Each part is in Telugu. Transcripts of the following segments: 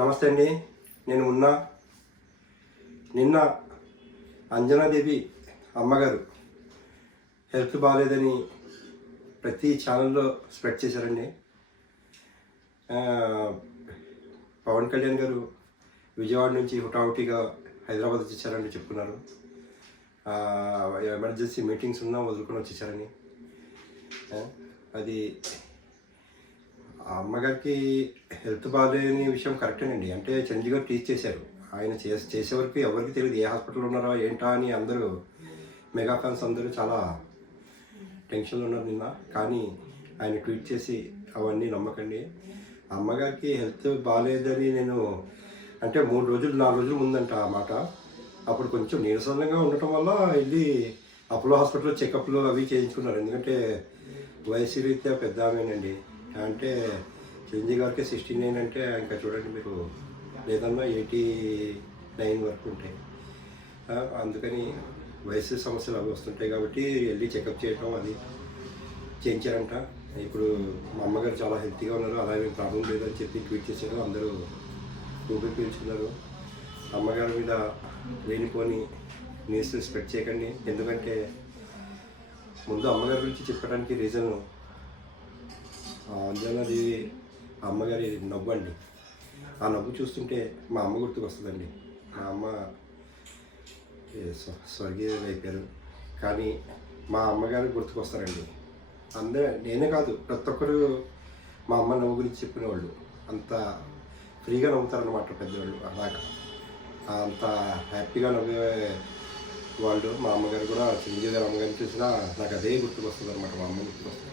నమస్తే అండి. నేను నిన్న అంజనాదేవి అమ్మగారు హెల్త్ బాగాలేదని ప్రతి ఛానల్లో స్ప్రెడ్ చేశారండి. పవన్ కళ్యాణ్ గారు విజయవాడ నుంచి హుటాహుటిగా హైదరాబాద్ వచ్చేసారని చెప్పుకున్నారు. ఎమర్జెన్సీ మీటింగ్స్ ఉన్నా వదులుకొని వచ్చేసారని. అది ఆ అమ్మగారికి హెల్త్ బాగాలేని విషయం కరెక్టేనండి. అంటే చిరంజీవి గారు టీచ్ చేశారు. ఆయన చేసే వరకు ఎవరికి తెలియదు ఏ హాస్పిటల్లో ఉన్నారో ఏంటా అని. అందరూ మెగా ఫ్యాన్స్ అందరూ చాలా టెన్షన్లో ఉన్నారు నిన్న. కానీ ఆయన ట్వీట్ చేసి అవన్నీ నమ్మకండి, అమ్మగారికి హెల్త్ బాగాలేదని నేను అంటే 3 రోజులు 4 రోజుల ముందంట ఆ మాట. అప్పుడు కొంచెం నీరసంగా ఉండటం వల్ల వెళ్ళి అపోలో హాస్పిటల్లో చెకప్లు అవి చేయించుకున్నారు. ఎందుకంటే వయసు రీత్యా పెద్ద ఆమెనండి. అంటే చిరంజీవి గారికి 69 అంటే ఇంకా చూడండి మీరు, లేదన్నా 89 వరకు ఉంటాయి. అందుకని వయసు సమస్యలు అవి వస్తుంటాయి కాబట్టి వెళ్ళి చెకప్ చేయడం అది చేయించారంట. ఇప్పుడు మా అమ్మగారు చాలా హెల్తీగా ఉన్నారు, అలాగే ప్రాబ్లం లేదని చెప్పి ట్వీట్ చేశారు. అందరూ ఊపిరి పీల్చుకున్నారు. అమ్మగారి మీద లేనిపోని న్యూస్ స్ప్రెడ్ చేయకండి. ఎందుకంటే ముందు అమ్మగారి గురించి చెప్పడానికి రీజన్ అంజనాదేవి అమ్మగారి నవ్వు అండి. ఆ నవ్వు చూస్తుంటే మా అమ్మ గుర్తుకు వస్తుందండి. మా అమ్మ స్వర్గీయ అయిపోయారు, కానీ మా అమ్మగారు గుర్తుకొస్తారండి. నేనే కాదు, ప్రతి ఒక్కరు మా అమ్మ నవ్వు గురించి చెప్పినవాళ్ళు. అంత ఫ్రీగా నవ్వుతారన్నమాట పెద్దవాళ్ళు. అలాగా అంత హ్యాపీగా నవ్వే వాళ్ళు. మా అమ్మగారు కూడా చిరంజీవి గారు అమ్మగారిని చూసినా నాకు అదే గుర్తుకొస్తుంది అనమాట. మా అమ్మ గుర్తుకొస్తుంది.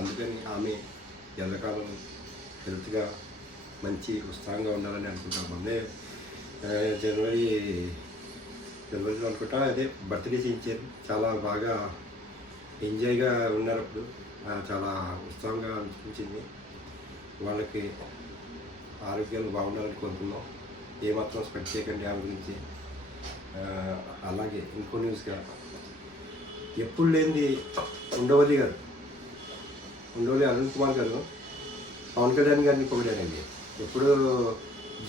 అందుకని ఆమె ఎల్లకాలం హెల్త్గా మంచి ఉత్సాహంగా ఉండాలని అనుకుంటాం. మొన్నే జనవరిలో అనుకుంటా అదే బర్త్డే చేయించారు. చాలా బాగా ఎంజాయ్గా ఉన్నారు. అప్పుడు చాలా ఉత్సాహంగా అనిపించింది. వాళ్ళకి ఆరోగ్యాలు బాగుండాలని కోరుకున్నాం. ఏమాత్రం స్ప్రెడ్ చేయకండి ఆమె గురించి. అలాగే ఇంకో న్యూస్గా ఎప్పుడు లేనిది ఉండవల్లి అరుణ్ కుమార్ గారు పవన్ కళ్యాణ్ గారిని పొగిడారండి. ఎప్పుడు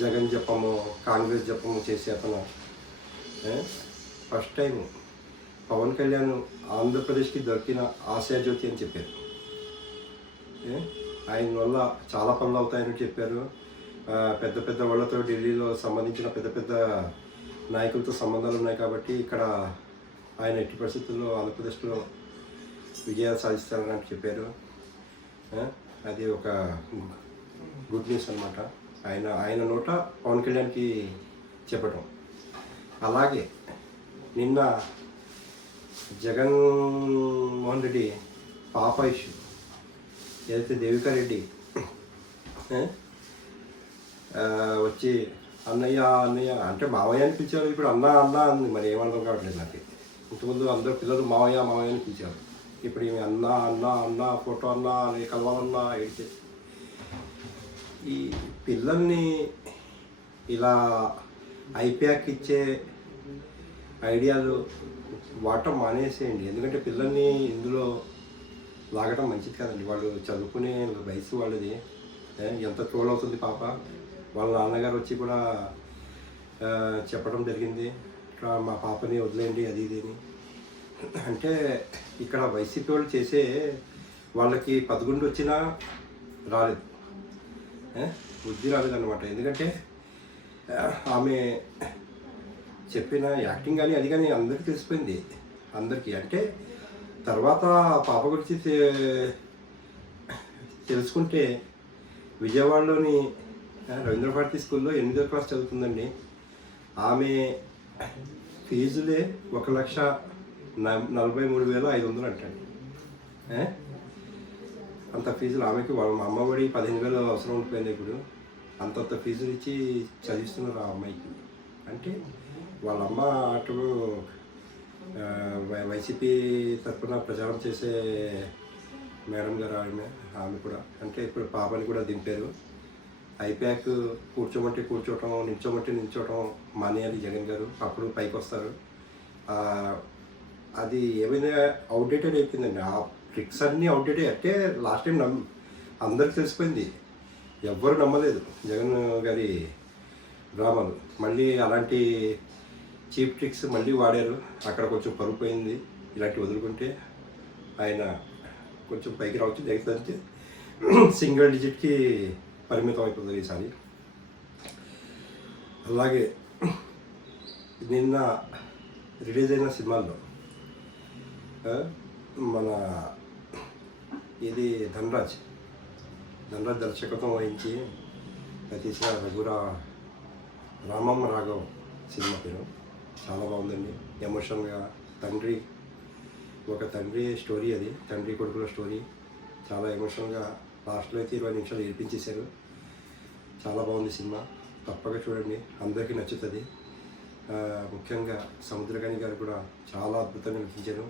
జగన్ జపము కాంగ్రెస్ జపము చేసే అతను ఫస్ట్ టైం పవన్ కళ్యాణ్ ఆంధ్రప్రదేశ్కి దొరికిన ఆశాజ్యోతి అని చెప్పారు. ఆయన వల్ల చాలా పనులు అవుతాయని చెప్పారు. పెద్ద పెద్ద వాళ్ళతో ఢిల్లీలో సంబంధించిన పెద్ద పెద్ద నాయకులతో సంబంధాలు ఉన్నాయి కాబట్టి ఇక్కడ ఆయన ఎట్టి పరిస్థితుల్లో ఆంధ్రప్రదేశ్లో విజయాలు సాధిస్తారని చెప్పారు. అది ఒక గుడ్ న్యూస్ అనమాట. ఆయన నోట పవన్ కళ్యాణ్కి చెప్పటం. అలాగే నిన్న జగన్మోహన్ రెడ్డి పాప ఇష్యూ ఏదైతే దేవికా రెడ్డి వచ్చి అన్నయ్య అంటే మావయ్య అని పిలిచారు. ఇప్పుడు అన్న అంది. మరి ఏమర్థం కావట్లేదు నాకు. ఇంతకుముందు అందరూ పిల్లలు మావయ్య అని పిలిచారు. ఇప్పుడు ఏమి అన్న ఫోటో అని కలవాలన్నా ఏడిచే. ఈ పిల్లల్ని ఇలా ఐప్యాక్ ఇచ్చే ఐడియాలు వాడటం మానేసేయండి. ఎందుకంటే పిల్లల్ని ఇందులో లాగటం మంచిది కాదండి. వాళ్ళు చదువుకునే వయసు వాళ్ళది. ఎంత ట్రోల్ అవుతుంది పాప. వాళ్ళ నాన్నగారు వచ్చి కూడా చెప్పడం జరిగింది, మా పాపని వదిలేయండి అది ఇది అని. అంటే ఇక్కడ వైసీపీ వాళ్ళు చేసే వాళ్ళకి 11 వచ్చినా రాలేదు, బుద్ధి రాలేదన్నమాట. ఎందుకంటే ఆమె చెప్పిన యాక్టింగ్ కానీ అది కానీ అందరికీ తెలిసిపోయింది. అందరికీ అంటే తర్వాత పాప గురించి తెలుసుకుంటే విజయవాడలోని రవీంద్ర భారతి స్కూల్లో 8వ క్లాస్ చదువుతుందండి. ఆమె ఫీజులే 1,43,500 అంటండి. అంత ఫీజులు ఆమెకి. మా అమ్మఒడి 15,000 అవసరం ఉండిపోయింది. ఇప్పుడు అంతంత ఫీజులు ఇచ్చి చదివిస్తున్నారు ఆ అమ్మాయికి. అంటే వాళ్ళ అమ్మ అటు వైసీపీ తరఫున ప్రచారం చేసే మేడం గారు ఆమె కూడా. అంటే ఇప్పుడు పాపని కూడా దింపారు. ఐప్యాక్ కూర్చోమంటే కూర్చోవటం, నిల్చోమంటే నిల్చోవటం మానేయాలి జగన్ గారు. అప్పుడు పైకి వస్తారు. అది ఏమైనా అవుట్డేటెడ్ అయిపోయిందండి. ఆ ట్రిక్స్ అన్నీ అవుట్డేటెడ్. అంటే లాస్ట్ టైం అందరికి తెలిసిపోయింది, ఎవ్వరు నమ్మలేదు జగన్ గారి డ్రామాలు మళ్ళీ అలాంటి చీప్ ట్రిక్స్ మళ్ళీ వాడారు. అక్కడ కొంచెం పరుగు పోయింది. ఇలాంటివి వదులుకుంటే ఆయన కొంచెం పైకి రావచ్చు. లేకపోతే సింగిల్ డిజిట్కి పరిమితం అయిపోతుంది ఈసారి. అలాగే నిన్న రిలీజ్ అయిన సినిమాల్లో మన ఇది ధనరాజ్ దర్శకత్వం వహించి తీసిన రామమ్మ రాఘవ్ సినిమా పేరు చాలా బాగుందండి. ఎమోషనల్గా ఒక తండ్రి స్టోరీ, అది తండ్రి కొడుకుల స్టోరీ. చాలా ఎమోషనల్గా లాస్ట్లో అయితే 20 నిమిషాలు ఏడిపించేశారు. చాలా బాగుంది సినిమా, తప్పక చూడండి, అందరికీ నచ్చుతుంది. ముఖ్యంగా సముద్రకని గారు కూడా చాలా అద్భుతంగా నటించారు.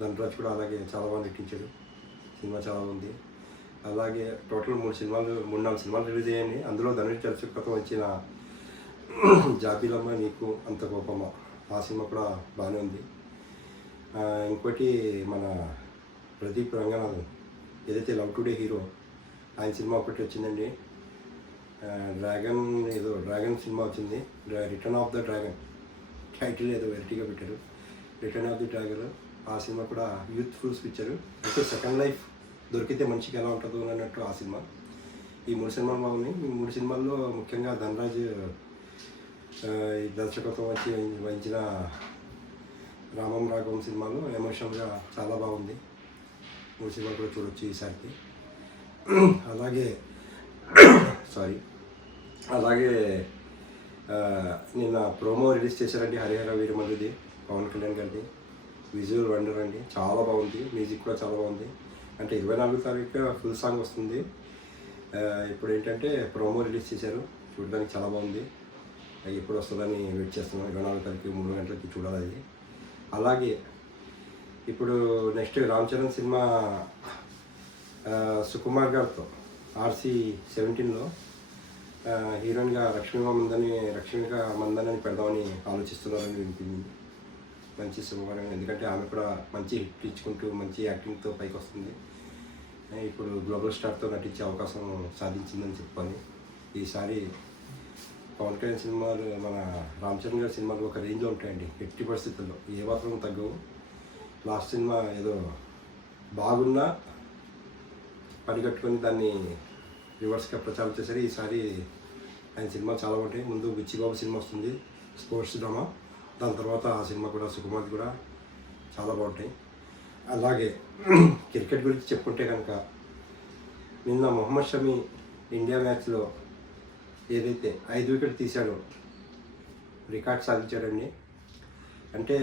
ధనరాజ్ కూడా అలాగే చాలా బాగా నటించాడు. సినిమా చాలా ఉంది. అలాగే టోటల్ 3-4 సినిమాలు రిలీజ్ అయ్యాయి. అందులో ధనుష్ దర్శకత్వం వచ్చిన జాబిలమ్మ నీకు అంత కోపమ్మ, ఆ సినిమా కూడా బాగానే ఉంది. ఇంకోటి మన ప్రదీప్ రంగనాథన్ ఏదైతే లవ్ టుడే హీరో, ఆయన సినిమా ఒకటి వచ్చిందండి. డ్రాగన్ సినిమా వచ్చింది. Return of the dragon title ఏదో వెరైటీగా పెట్టారు, రిటర్న్ ఆఫ్ ది డ్రాగన్. ఆ సినిమా కూడా యూత్ఫుల్స్ పిక్చరు. అయితే సెకండ్ లైఫ్ దొరికితే మనిషికి ఎలా ఉంటుందో అన్నట్టు ఆ సినిమా. ఈ 3 సినిమాలు బాగున్నాయి. ఈ 3 సినిమాల్లో ముఖ్యంగా ధనరాజ్ దర్శకత్వం వహించిన రామం రాఘవం సినిమాలో ఎమోషనల్గా చాలా బాగుంది. 3 సినిమాలు కూడా చూడొచ్చు ఈసారికి. అలాగే నిన్న ప్రోమో రిలీజ్ చేశారండి హరిహర వీరమల్లుది, పవన్ కళ్యాణ్ గారిది. విజువల్ వండర్ అండి, చాలా బాగుంది. మ్యూజిక్ కూడా చాలా బాగుంది. అంటే 24వ తారీఖు ఫుల్ సాంగ్ వస్తుంది. ఇప్పుడు ఏంటంటే ప్రోమో రిలీజ్ చేశారు, చూడడానికి చాలా బాగుంది. ఎప్పుడు వస్తుందని వెయిట్ చేస్తున్నాం. 24వ తారీఖు 3 గంటలకి చూడాలి అది. అలాగే ఇప్పుడు నెక్స్ట్ రామ్ చరణ్ సినిమా సుకుమార్ గారితో RC-17లో హీరోయిన్గా రష్మిక మందన్ అని పెడదామని ఆలోచిస్తున్నారని వినిపించింది. మంచి శుభవారం, ఎందుకంటే ఆమె కూడా మంచి హిట్ ఇచ్చుకుంటూ మంచి యాక్టింగ్తో పైకి వస్తుంది. ఇప్పుడు గ్లోబల్ స్టార్తో నటించే అవకాశం సాధించిందని చెప్పాలి. ఈసారి పవన్ కళ్యాణ్ సినిమాలు, మన రామ్ చరణ్ గారి సినిమాలు ఒక రేంజ్లో ఉంటాయండి. ఎట్టి పరిస్థితుల్లో ఏ మాత్రం తగ్గవు. లాస్ట్ సినిమా ఏదో బాగున్నా పని కట్టుకొని దాన్ని రివర్స్గా ప్రచారం చేశారు. ఈసారి ఆయన సినిమా చాలా ఉంటాయి. ముందు బుచ్చిబాబు సినిమా వస్తుంది, స్పోర్ట్స్ డ్రామా. దాని తర్వాత ఆ సినిమా కూడా సుకుమార్ కూడా చాలా బాగుంటాయి. అలాగే క్రికెట్ గురించి చెప్పుకుంటే కనుక నిన్న మొహమ్మద్ షమి ఇండియా మ్యాచ్లో ఏదైతే 5 వికెట్లు తీశాడో రికార్డ్ సాధించాడండి. అంటే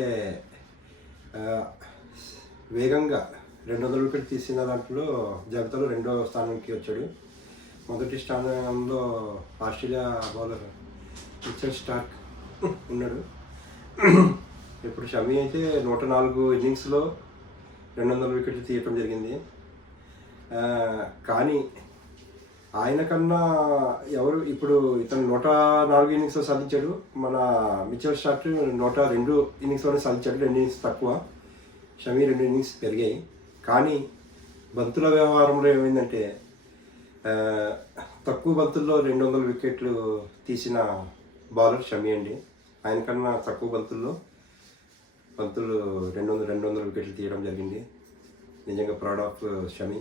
వేగంగా 200 వికెట్లు తీసిన దాంట్లో జాబితాలో 2వ స్థానానికి వచ్చాడు. మొదటి స్థానంలో ఆస్ట్రేలియా బౌలర్ మిచెల్ స్టార్క్ ఉన్నాడు. ఇప్పుడు షమి అయితే 104 ఇన్నింగ్స్లో 200 వికెట్లు తీయటం జరిగింది. కానీ ఆయన కన్నా ఎవరు ఇప్పుడు ఇతను 104 ఇన్నింగ్స్లో సాధించాడు. మన మిచెల్ స్టార్క్ 102 ఇన్నింగ్స్లోనే సాధించాడు, 2 ఇన్నింగ్స్ తక్కువ. షమి 2 ఇన్నింగ్స్ పెరిగాయి. కానీ బంతుల వ్యవహారంలో ఏమైందంటే తక్కువ బంతుల్లో 200 వికెట్లు తీసిన బౌలర్ షమి అండి. ఆయన కన్నా తక్కువ బంతులు 200 వికెట్లు తీయడం జరిగింది. నిజంగా ప్రౌడ్ ఆఫ్ షమి,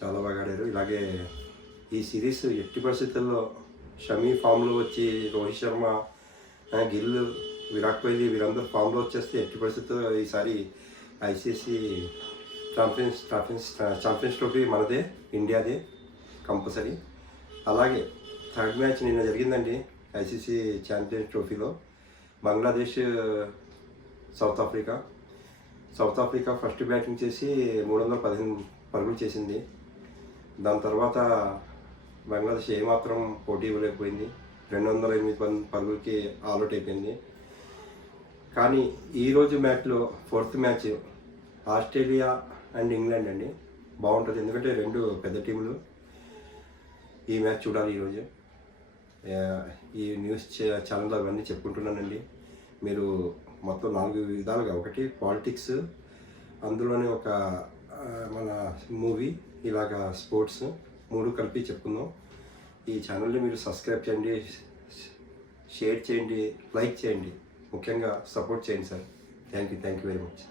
చాలా బాగా ఆడారు. ఇలాగే ఈ సిరీస్ ఎట్టి పరిస్థితుల్లో షమి ఫామ్లో వచ్చి రోహిత్ శర్మ, గిల్, విరాట్ కోహ్లీ వీరందరూ ఫామ్లో వచ్చేస్తే ఎట్టి పరిస్థితుల్లో ఈసారి ICC ఛాంపియన్స్ ట్రోఫీ మనదే, ఇండియాదే కంపల్సరీ. అలాగే థర్డ్ మ్యాచ్ నిన్న జరిగిందండి ICC ఛాంపియన్స్ ట్రోఫీలో. Bangladesh south Africa first batting చేసి 315 పరుగులు చేసింది. దాని తర్వాత బంగ్లాదేశ్ ఏమాత్రం పోటీ ఇవ్వలేకపోయింది. 208 పరుగులకి ఆల్అౌట్ అయిపోయింది. కానీ ఈరోజు మ్యాచ్లో 4th match Australia and England అండి. బాగుంటుంది, ఎందుకంటే 2 పెద్ద టీములు. ఈ మ్యాచ్ చూడాలి ఈరోజు. ఈ న్యూస్ ఛానల్ అవన్నీ చెప్పుకుంటున్నానండి. మీరు మొత్తం 4 విధాలుగా, ఒకటి పాలిటిక్స్, అందులోనే ఒక మన మూవీ, ఇలాగా స్పోర్ట్స్, 3 కలిపి చెప్పుకుందాం. ఈ ఛానల్ని మీరు సబ్స్క్రైబ్ చేయండి, షేర్ చేయండి, లైక్ చేయండి, ముఖ్యంగా సపోర్ట్ చేయండి sir. Thank you very much.